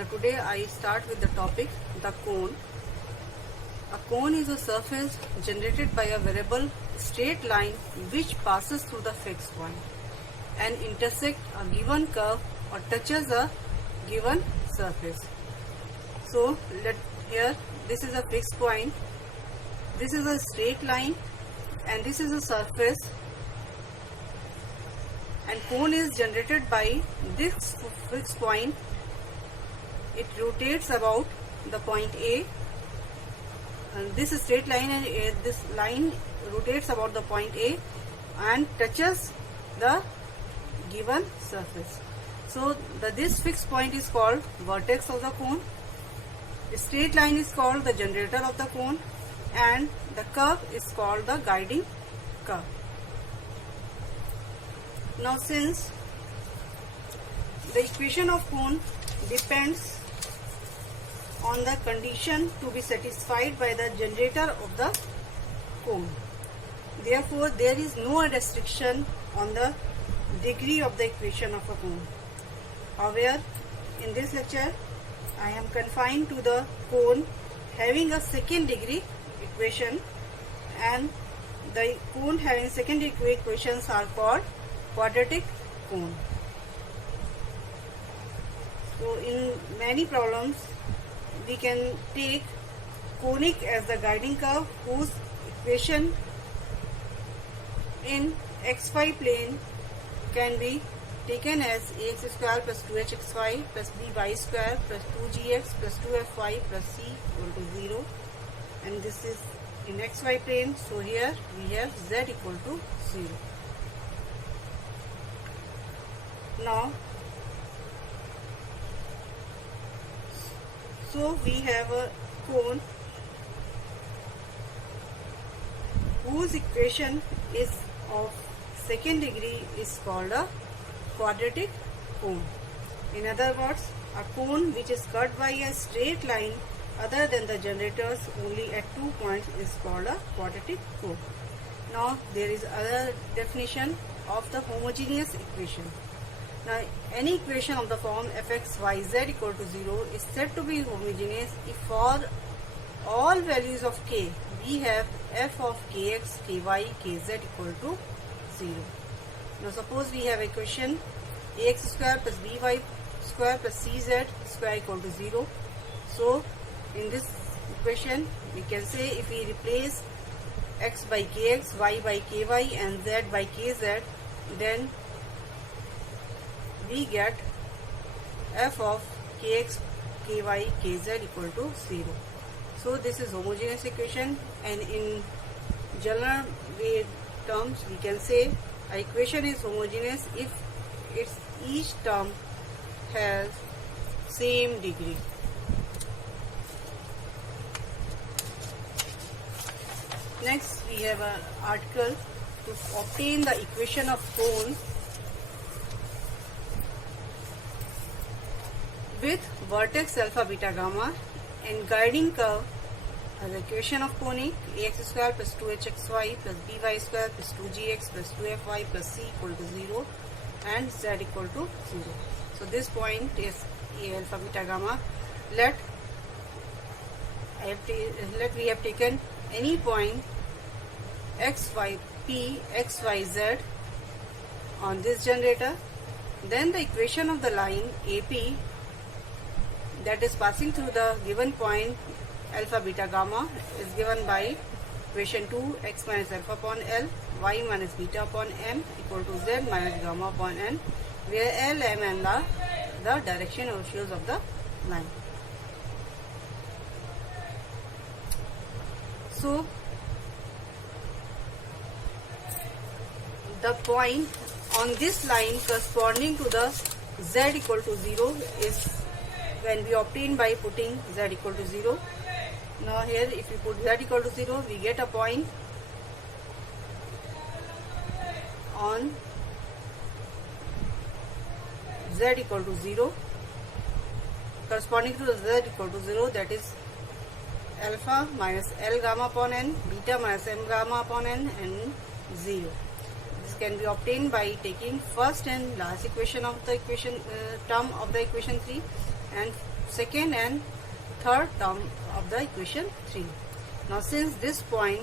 Now today I start with the topic the cone. A cone is a surface generated by a variable straight line which passes through the fixed point and intersects a given curve or touches a given surface. So here this is a fixed point, this is a straight line and this is a surface, and cone is generated by this fixed point. It rotates about the point A, and this is straight line, and this line rotates about the point A and touches the given surface. So this fixed point is called vertex of the cone. The straight line is called the generator of the cone, and the curve is called the guiding curve. Now, since the equation of cone depends on the condition to be satisfied by the generator of the cone, therefore there is no restriction on the degree of the equation of a cone. However, in this lecture I am confined to the cone having a second degree equation, and the cone having second degree equations are called quadratic cone. So in many problems we can take conic as the guiding curve whose equation in xy plane can be taken as ax square plus 2hxy plus by square plus 2gx plus 2fy plus c equal to 0, and this is in xy plane, so here we have z equal to 0. Now, so we have a cone whose equation is of second degree is called a quadratic cone. In other words, a cone which is cut by a straight line other than the generators only at 2 points is called a quadratic cone. Now there is other definition of the homogeneous equation. Now any equation of the form fxyz equal to 0 is said to be homogeneous if for all values of k we have f of kx, ky, kz equal to 0. Now suppose we have equation ax square plus by square plus cz square equal to 0. So in this equation we can say if we replace x by kx, y by ky and z by kz, then we get f of kx, ky, kz equal to 0. So this is homogeneous equation, and in general way terms we can say a equation is homogeneous if its each term has same degree. Next we have an article to obtain the equation of cone with vertex alpha beta gamma and guiding curve as equation of conic ax square plus 2hxy plus by square plus 2gx plus 2fy plus c equal to 0 and z equal to 0. So this point is a alpha beta gamma. Let we have taken any point xy p xy z on this generator, then the equation of the line AP that is passing through the given point alpha beta gamma is given by equation 2 x minus alpha upon L, y minus beta upon m equal to z minus gamma upon n, where L, m and are the direction ratios of the line. So the point on this line corresponding to the z equal to 0 is when we obtain by putting z equal to 0. Now here if we put z equal to 0, we get a point on z equal to 0 corresponding to the z equal to 0, that is alpha minus L gamma upon n, beta minus m gamma upon n and 0. This can be obtained by taking first and last equation of the equation term of the equation 3 and second and third term of the equation 3. Now since this point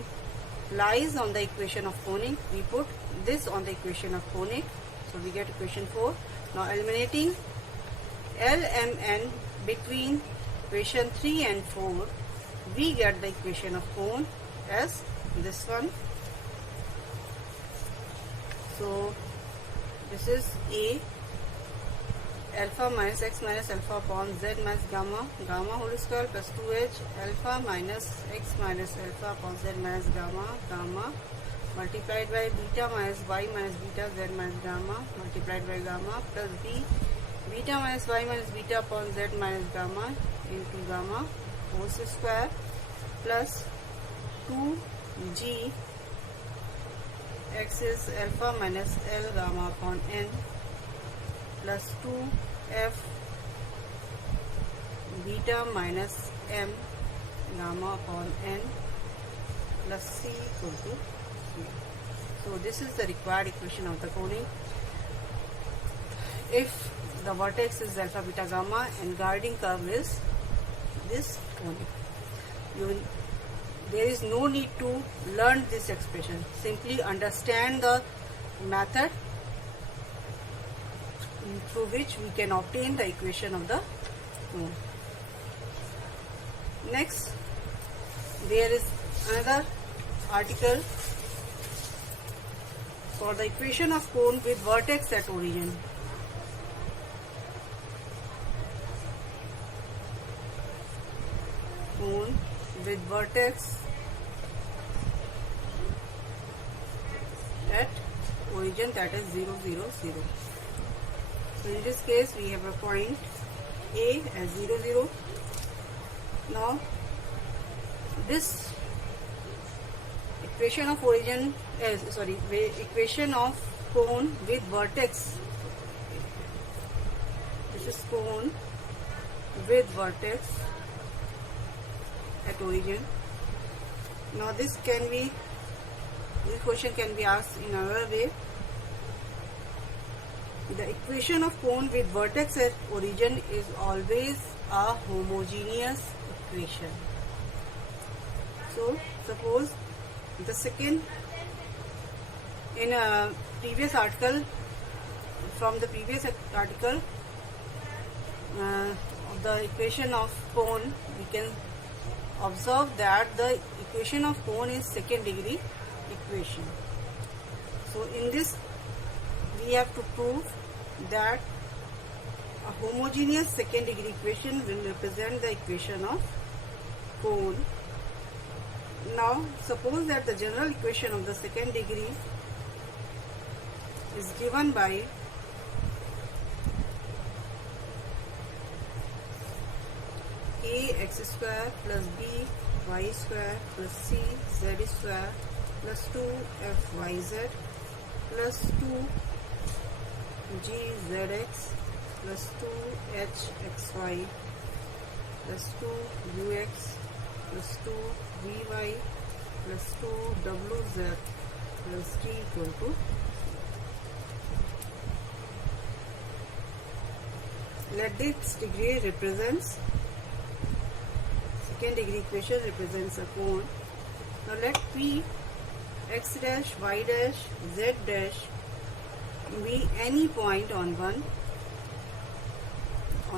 lies on the equation of conic, we put this on the equation of conic, so we get equation 4. Now eliminating L, M, N between equation 3 and 4, we get the equation of cone as this one. So this is A, alpha minus x minus alpha upon z minus gamma, gamma whole square plus 2h, alpha minus x minus alpha upon z minus gamma, gamma multiplied by beta minus y minus beta z minus gamma multiplied by gamma plus b, beta minus y minus beta upon z minus gamma into gamma whole square plus 2g, x is alpha minus L gamma upon n plus 2f beta minus m gamma upon n plus c equal to 3. So this is the required equation of the conic. If the vertex is alpha beta gamma and guiding curve is this conic, there is no need to learn this expression. Simply understand the method through which we can obtain the equation of the cone. Next, there is another article for the equation of cone with vertex at origin. Cone with vertex at origin, that is 0, 0, 0. So in this case we have a point A as 0, 0. Now this equation of origin equation of cone with vertex, this is cone with vertex at origin. Now this question can be asked in another way. The equation of cone with vertex at origin is always a homogeneous equation. So suppose the second, in a previous article, from the previous article of the equation of cone, we can observe that the equation of cone is second degree equation. So in this we have to prove that a homogeneous second degree equation will represent the equation of cone. Now suppose that the general equation of the second degree is given by a x square plus b y square plus c z square plus 2 f y z plus 2 g zx plus 2 h x y plus 2 ux plus 2 vy plus 2 wz plus t equal to. Let this degree represents second degree equation represents a cone. Now let p x dash y dash z dash be any point on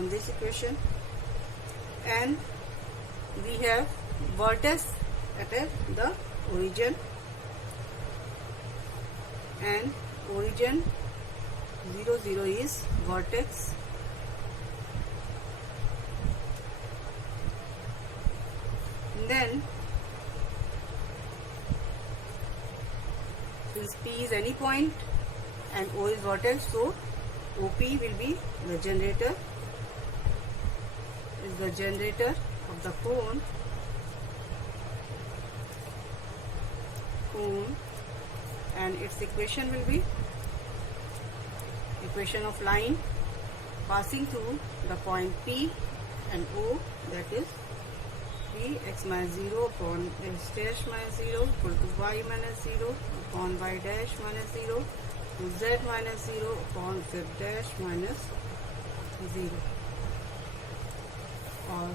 this equation, and we have vertex at the origin, and origin 0, 0 is vertex. Then since P is any point and O is vertex, so OP will be the generator, is the generator of the cone, and its equation will be equation of line passing through the point P and O, that is P x minus 0 upon x dash minus 0 equal to y minus 0 upon y dash minus 0 to z minus 0 upon z dash minus 0. or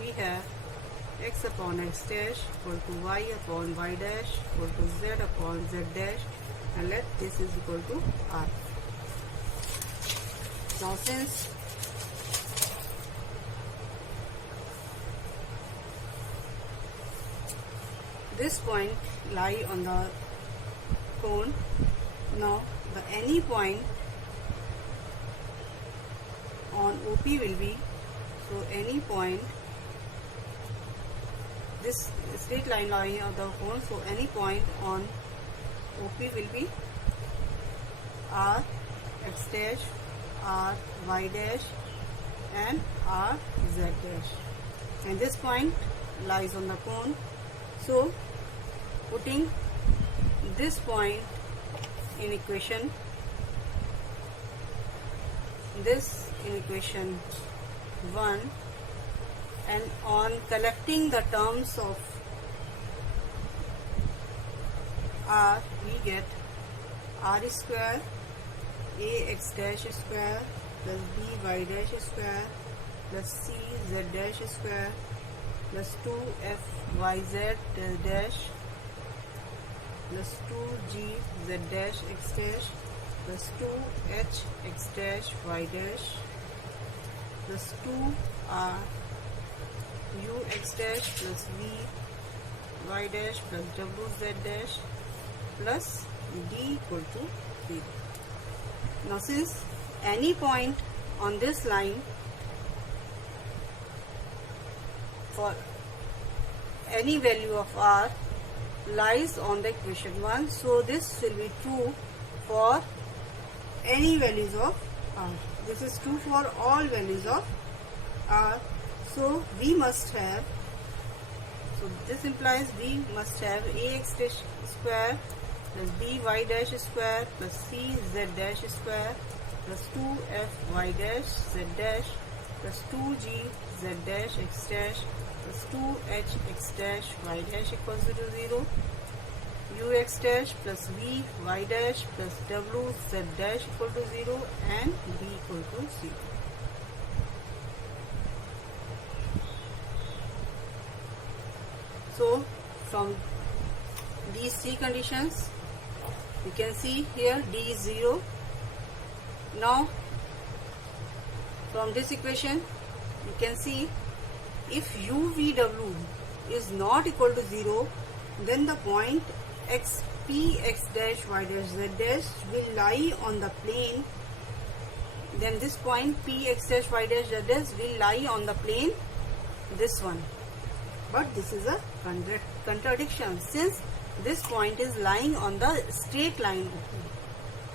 we have x upon x dash equal to y upon y dash equal to z upon z dash, and let this is equal to r. Now since this point lie on the cone, now the any point on OP will be, so any point, this straight line lying on the cone, so any point on OP will be r x dash, r y dash, and r z dash, and this point lies on the cone. So putting this point in equation, this in equation 1, and on collecting the terms of r, we get r square ax dash square plus by dash square plus c z dash square plus 2fyz dash plus 2g z dash x dash plus 2h x dash y dash plus 2r u x dash plus v y dash plus w z dash plus d equal to 0. Now since any point on this line for any value of r lies on the equation 1, so this will be true for any values of r. This is true for all values of r. So we must have, so this implies we must have ax dash square plus by dash square plus c z dash square plus 2fy dash z dash plus 2g z dash x dash plus 2h x dash y dash equals to 0, ux dash plus v y dash plus w z dash equal to 0, and d equal to 0. So from these three conditions you can see here d is 0. Now from this equation you can see if UVW is not equal to 0, then the point x p x dash y dash z dash will lie on the plane. Then this point p x dash y dash z dash will lie on the plane, this one. But this is a contradiction, since this point is lying on the straight line,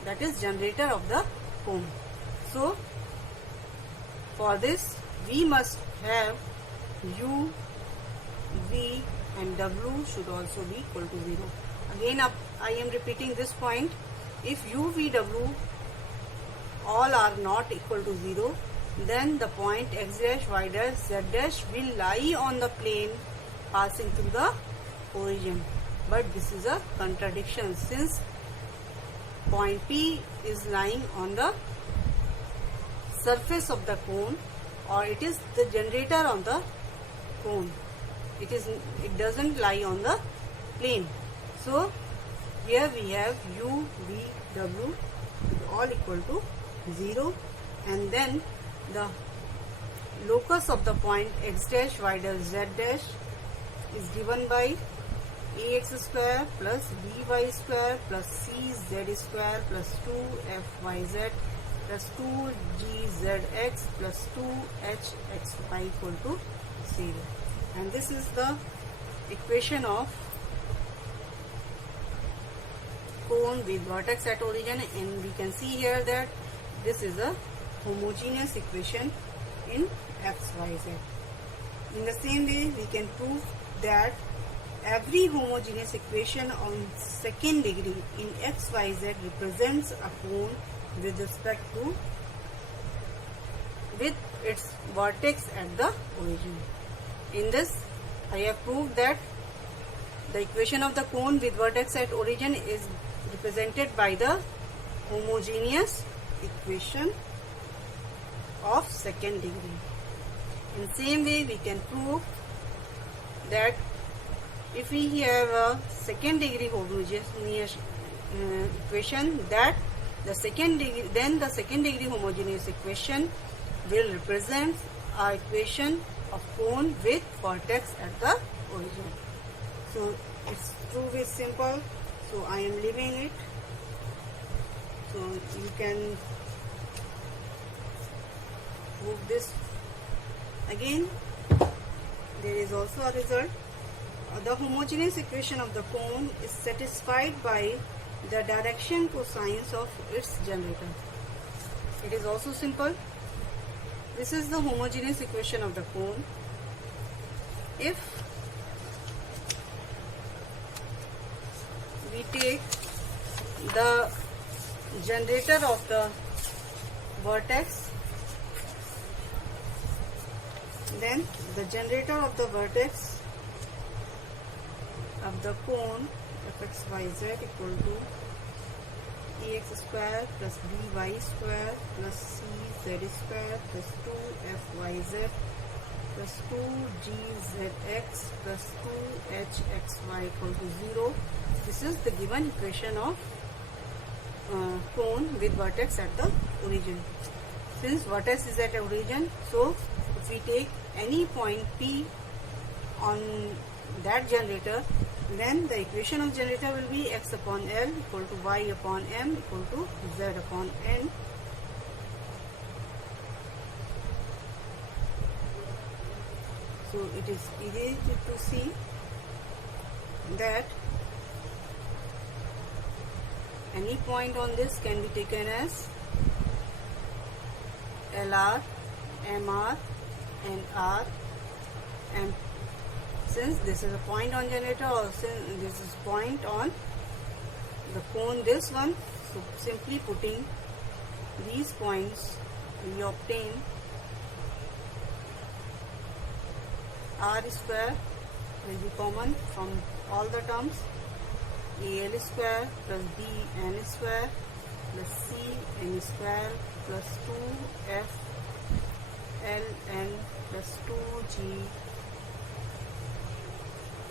that is generator of the cone. So for this we must have u, v and w should also be equal to 0. Again I am repeating this point. If u, v, w all are not equal to 0, then the point x dash, y dash, z dash will lie on the plane passing through the origin. But this is a contradiction, since point P is lying on the surface of the cone, or it is the generator of the cone. It doesn't lie on the plane. So here we have u, v, w all equal to 0, and then the locus of the point x dash, y dash, z dash is given by ax square plus by square plus cz square plus 2fyz plus 2gzx plus 2hxy equal to 0. And this is the equation of cone with vertex at origin, and we can see here that this is a homogeneous equation in xyz. In the same way, we can prove that every homogeneous equation on second degree in xyz represents a cone with respect to with its vertex at the origin. In this, I have proved that the equation of the cone with vertex at origin is represented by the homogeneous equation of second degree. In the same way, we can prove that if we have a second degree homogeneous equation, that the second degree homogeneous equation will represent our equation of cone with vertex at the origin. So its proof is simple. So I am leaving it. So you can prove this again. There is also a result. The homogeneous equation of the cone is satisfied by the direction cosines of its generator. It is also simple. This is the homogeneous equation of the cone. If we take the generator of the vertex, then the generator of the vertex of the cone fxyz equal to ax square plus by square plus cz square plus 2fyz plus 2gzx plus 2hxy equal to 0. This is the given equation of cone with vertex at the origin. Since vertex is at origin, so if we take any point P on that generator, then the equation of generator will be x upon L equal to y upon m equal to z upon n. So it is easy to see that any point on this can be taken as LR, MR and R, and since this is a point on generator, or since this is point on the cone, this one, so simply putting these points, we obtain R square will be common from all the terms, AL square plus BN square plus CN square plus 2F LN plus 2G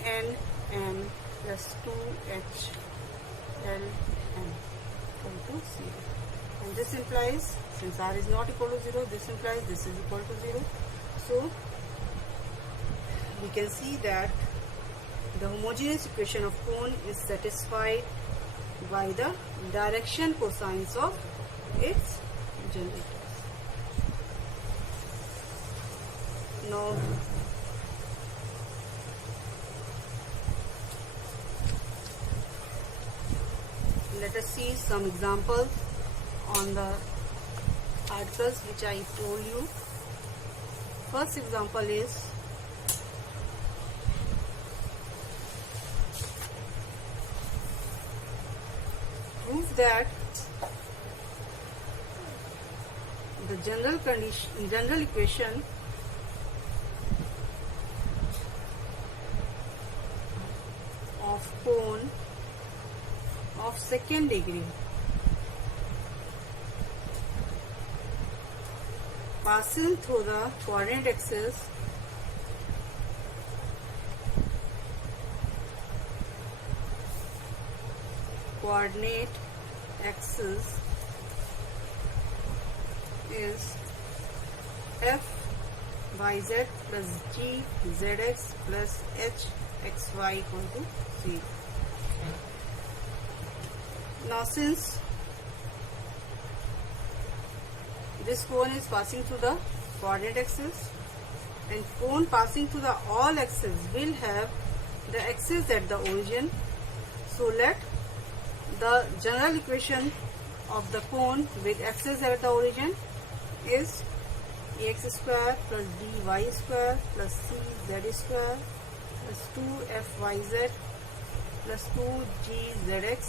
N plus 2H L N equal to 0. And this implies, since R is not equal to 0, this implies this is equal to 0. So we can see that the homogeneous equation of cone is satisfied by the direction cosines of its generators. Now let us see some examples on the articles which I told you. First example is prove that the general equation of cone of second degree passing through the coordinate axis is f yz plus g zx plus h xy equal to 0. Now since this cone is passing through the coordinate axis, and cone passing through the all axes will have the axis at the origin, so let the general equation of the cone with axis at the origin is ax square plus by square plus cz square plus 2fyz plus 2gzx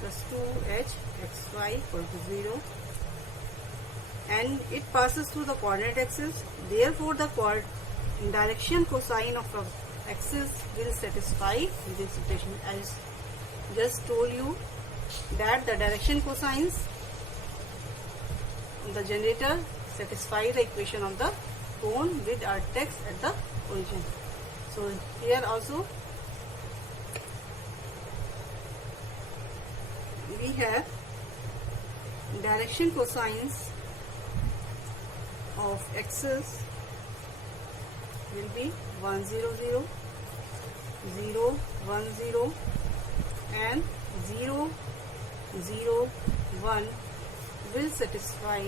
plus 2hxy equal to 0, and it passes through the coordinate axis. Therefore, the direction cosine of the axis will satisfy this equation. As just told you that the direction cosines of the generator satisfy the equation of the cone with vertex at the origin. So here also we have direction cosines of axis will be 1 0 0, 0 1 0 and 0 0 1 will satisfy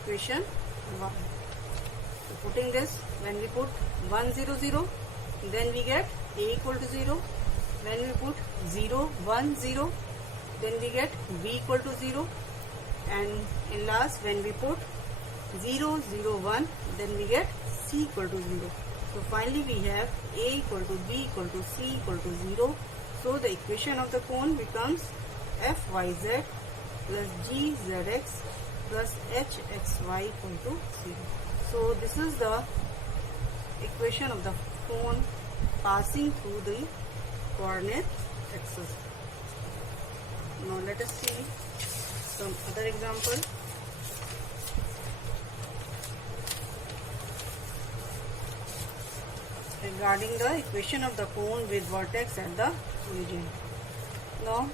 equation 1. So putting this, when we put 1 0 0, then we get a equal to 0. When we put 0 1 0, then we get b equal to 0. And in last, when we put 0 0 1, then we get c equal to 0. So finally we have a equal to b equal to c equal to 0. So the equation of the cone becomes fyz plus gzx plus hxy equal to 0. So this is the equation of the cone passing through the coordinate axis. Now let us see some other example. Regarding the equation of the cone with vertex at the origin. Now,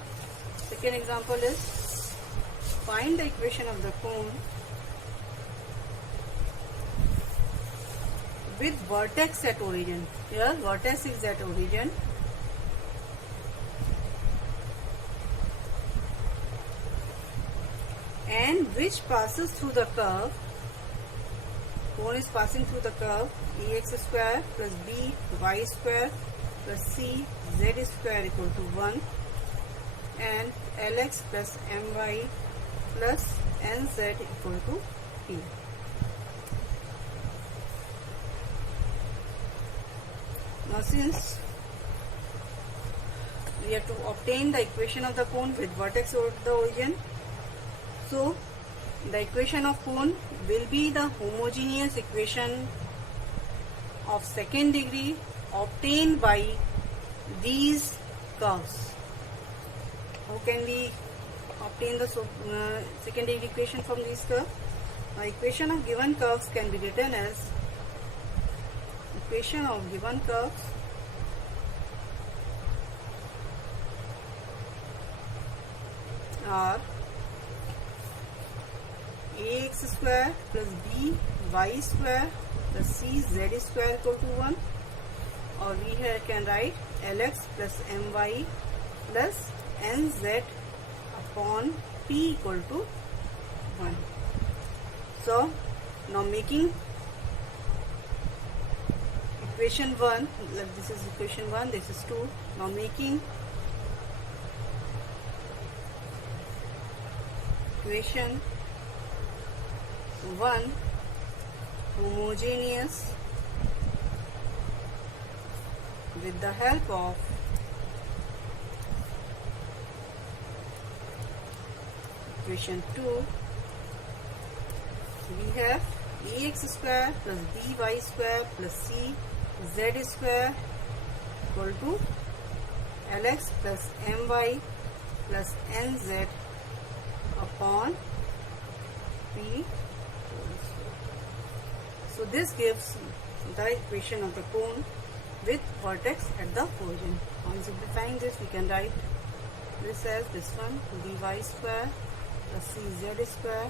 second example is find the equation of the cone with vertex at origin. Here, vertex is at origin. And which passes through the curve. Cone is passing through the curve ax square plus by square plus c z square equal to 1 and lx plus my plus nz equal to p. Now since we have to obtain the equation of the cone with vertex over the origin, so the equation of cone will be the homogeneous equation of second degree obtained by these curves. How can we obtain the second degree equation from these curves? The equation of given curves can be written as equation of given curves are ax square plus by square plus c z square equal to 1, or we here can write lx plus my plus nz upon p equal to 1. So now making equation 1, this is equation 1, this is 2. Now making equation 1 homogeneous with the help of equation 2, we have ax square plus by square plus c z square equal to lx plus my plus nz upon p. So this gives the equation of the cone with vertex at the origin. On simplifying this, we can write this as this one, by square plus cz square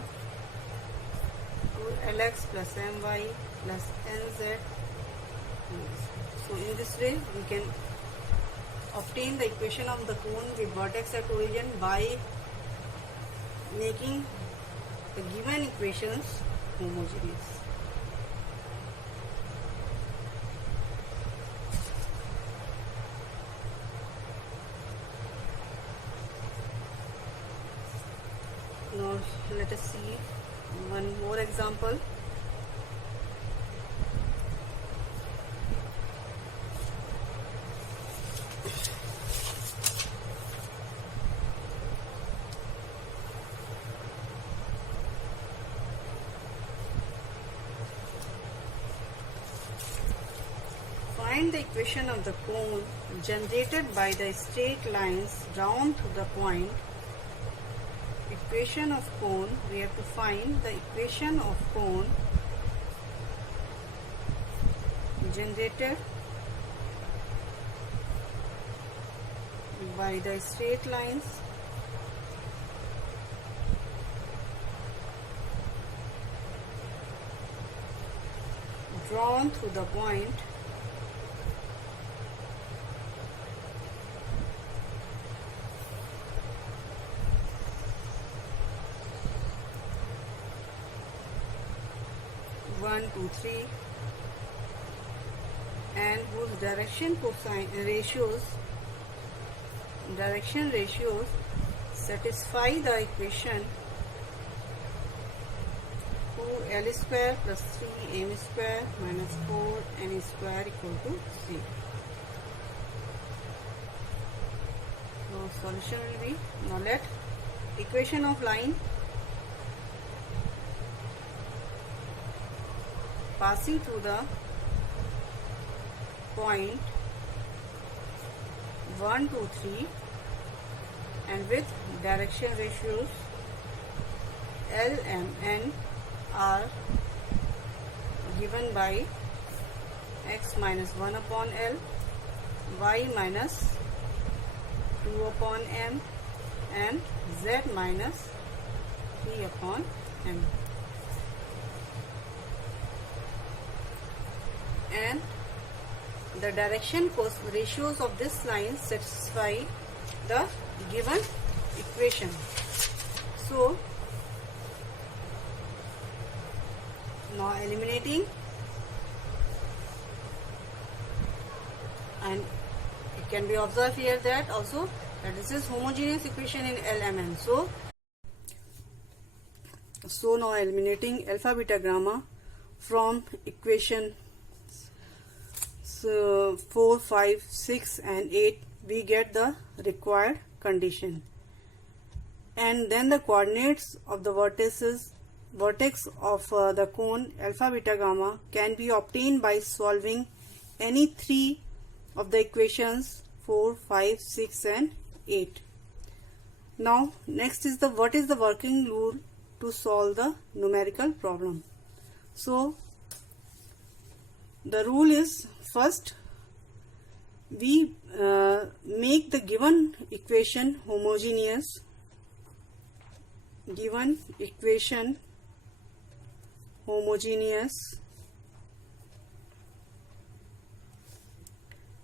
to lx plus my plus nz. So in this way, we can obtain the equation of the cone with vertex at origin by making the given equations homogeneous. Now let us see one more example. Find the equation of the cone generated by the straight lines drawn through the point equation of cone, we have to find the equation of cone generated by the straight lines drawn through the point one, two, three, and whose direction ratios satisfy the equation 2l square plus 3m square minus 4n square equal to 0. So solution will be, now let equation of line passing through the point 1, 2, 3 and with direction ratios L, M, N are given by x minus 1 upon L, y minus 2 upon M and z minus 3 upon M. And the direction ratios of this line satisfy the given equation. So now eliminating, and it can be observed here that also that this is homogeneous equation in LMN. So now eliminating alpha beta gamma from equation 4, 5, 6 and 8, we get the required condition. And then the coordinates of the vertex of the cone alpha beta gamma can be obtained by solving any three of the equations 4, 5, 6 and 8. Now next is what is the working rule to solve the numerical problem. So the rule is, first we make the given equation homogeneous,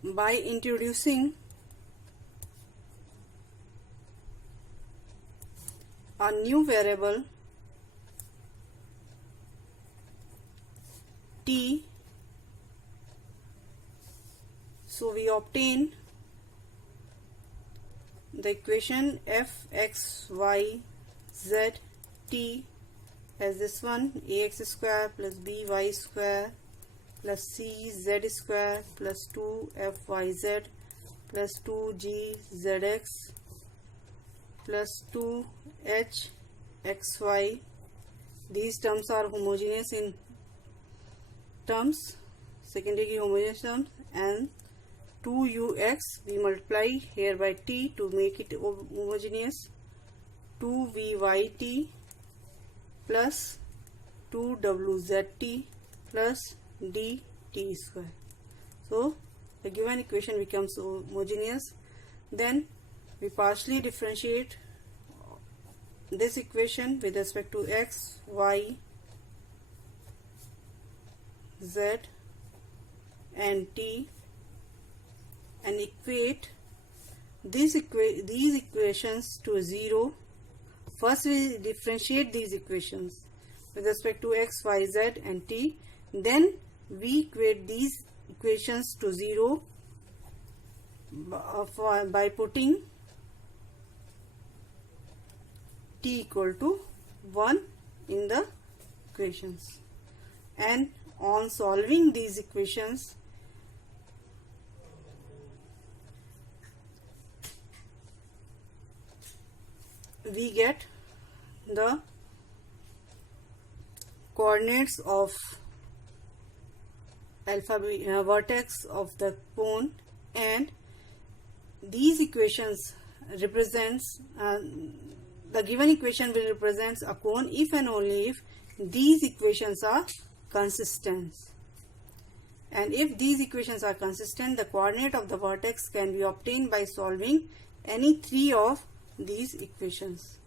by introducing a new variable t. So we obtain the equation f x y z t as this one, ax square plus by square plus cz square plus 2fyz plus 2gzx plus 2hxy. These terms are homogeneous in terms, second degree homogeneous terms, and 2ux we multiply here by t to make it homogeneous, 2vyt plus 2wzt plus dt square. So the given equation becomes homogeneous. Then we partially differentiate this equation with respect to x, y, z and t and equate these equations to 0. First we differentiate these equations with respect to x, y, z and t. Then we equate these equations to 0 by putting t equal to 1 in the equations. And on solving these equations, we get the coordinates of vertex of the cone, and these equations represents the given equation will represent a cone if and only if these equations are consistent. And if these equations are consistent, the coordinate of the vertex can be obtained by solving any three of these equations.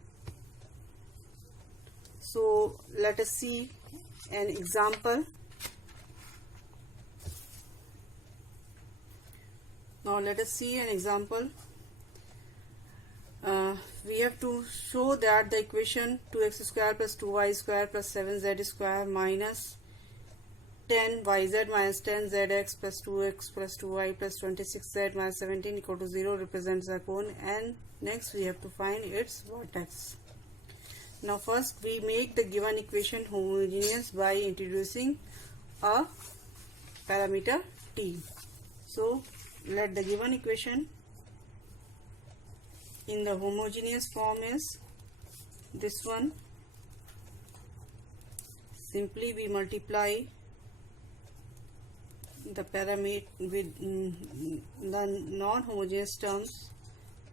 So let us see an example. Now let us see an example. We have to show that the equation 2x square plus 2y square plus 7z square minus 10yz minus 10zx plus 2x plus 2y plus 26z minus 17 equal to 0 represents a cone, and next we have to find its vertex. Now first we make the given equation homogeneous by introducing a parameter t. So let the given equation in the homogeneous form is this one. Simply we multiply the parameter with the non-homogeneous terms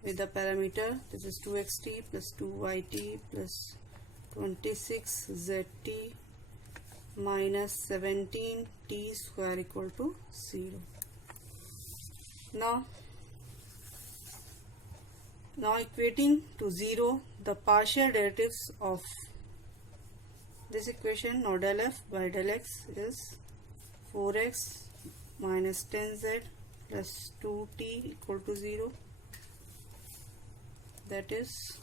with the parameter. This is 2xt plus 2yt plus 26zt minus 17t square equal to 0. Now equating to 0 the partial derivatives of this equation. Now del f by del x is 4x minus 10z plus 2t equal to 0, that is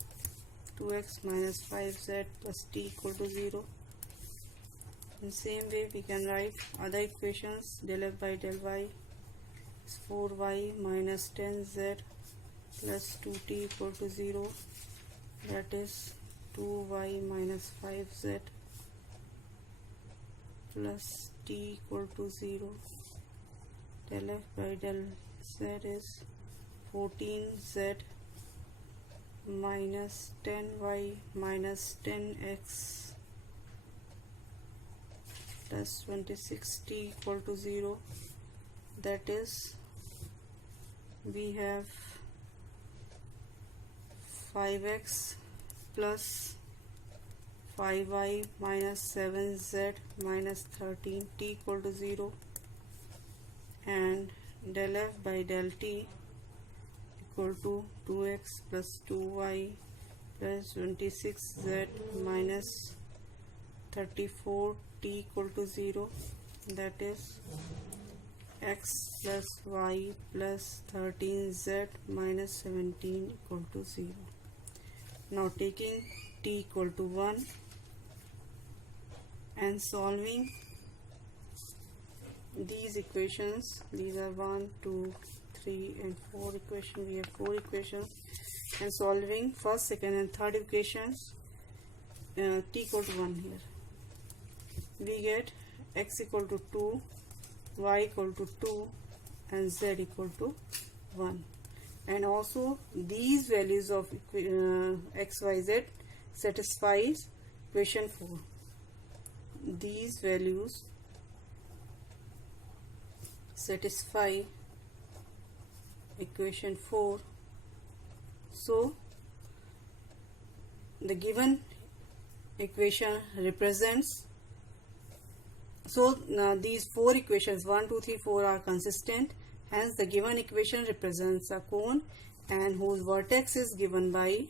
2x minus 5z plus t equal to 0. In same way we can write other equations. Del f by del y is 4y minus 10z plus 2t equal to 0, that is 2y minus 5z plus t equal to 0. Del f by del z is 14z minus 10y minus 10x plus 26t equal to 0, that is we have 5x plus 5y minus 7z minus 13t equal to 0, and del f by del t equal to 2x plus 2y plus 26z minus 34t equal to 0, that is x plus y plus 13z minus 17 equal to 0. Now taking t equal to 1 and solving these equations, these are 1, 2, 3 and 4 equations. We have 4 equations, and solving first, second and third equations, t equal to 1 here, we get x equal to 2, y equal to 2 and z equal to 1. And also these values of x, y, z satisfies equation 4. These values satisfy equation 4. So the given equation represents, so these 4 equations 1, 2, 3, 4 are consistent, hence the given equation represents a cone and whose vertex is given by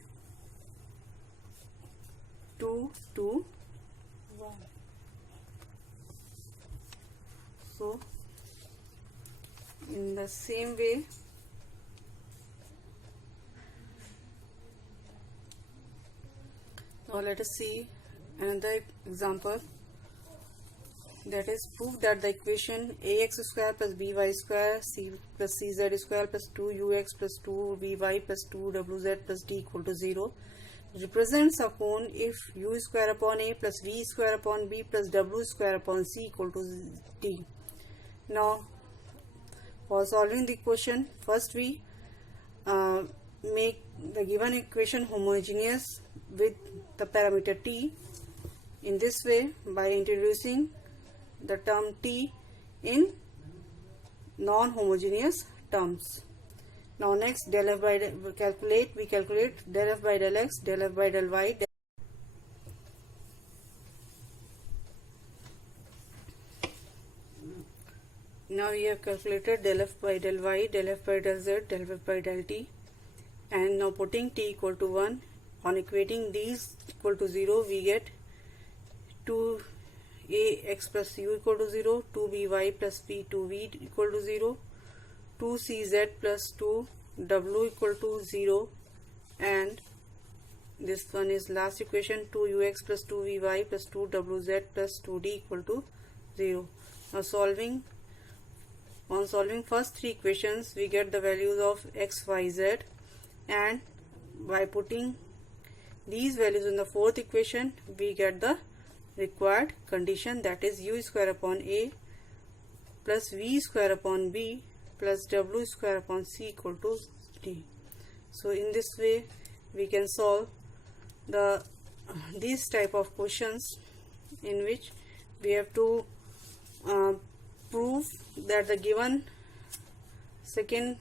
2, 2, 1. So in the same way now let us see another example, that is prove that the equation ax square plus by square c plus cz square plus 2ux plus 2vy plus 2wz plus d equal to 0 represents a cone if u square upon a plus v square upon b plus w square upon c equal to d. Now for solving the equation, first we make the given equation homogeneous with the parameter t in this way by introducing the term t in non-homogeneous terms. Now next, del f by del, we calculate del f by del x, del f by del y. Now we have calculated del f by del y, del f by del z, del f by del t, and now putting t equal to 1, on equating these equal to 0, we get 2ax plus u equal to 0, 2by plus b 2v equal to 0, 2cz plus 2w equal to 0, and this one is last equation, 2ux plus 2vy plus 2wz plus 2d equal to 0. Now on solving first three equations, we get the values of x, y, z, and by putting these values in the fourth equation, we get the required condition, that is u square upon a plus v square upon b plus w square upon c equal to d. So in this way we can solve these type of questions in which we have to prove that the given second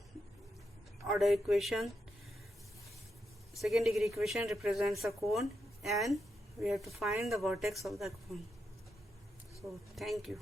degree equation represents a cone, and we have to find the vertex of the cone. So thank you.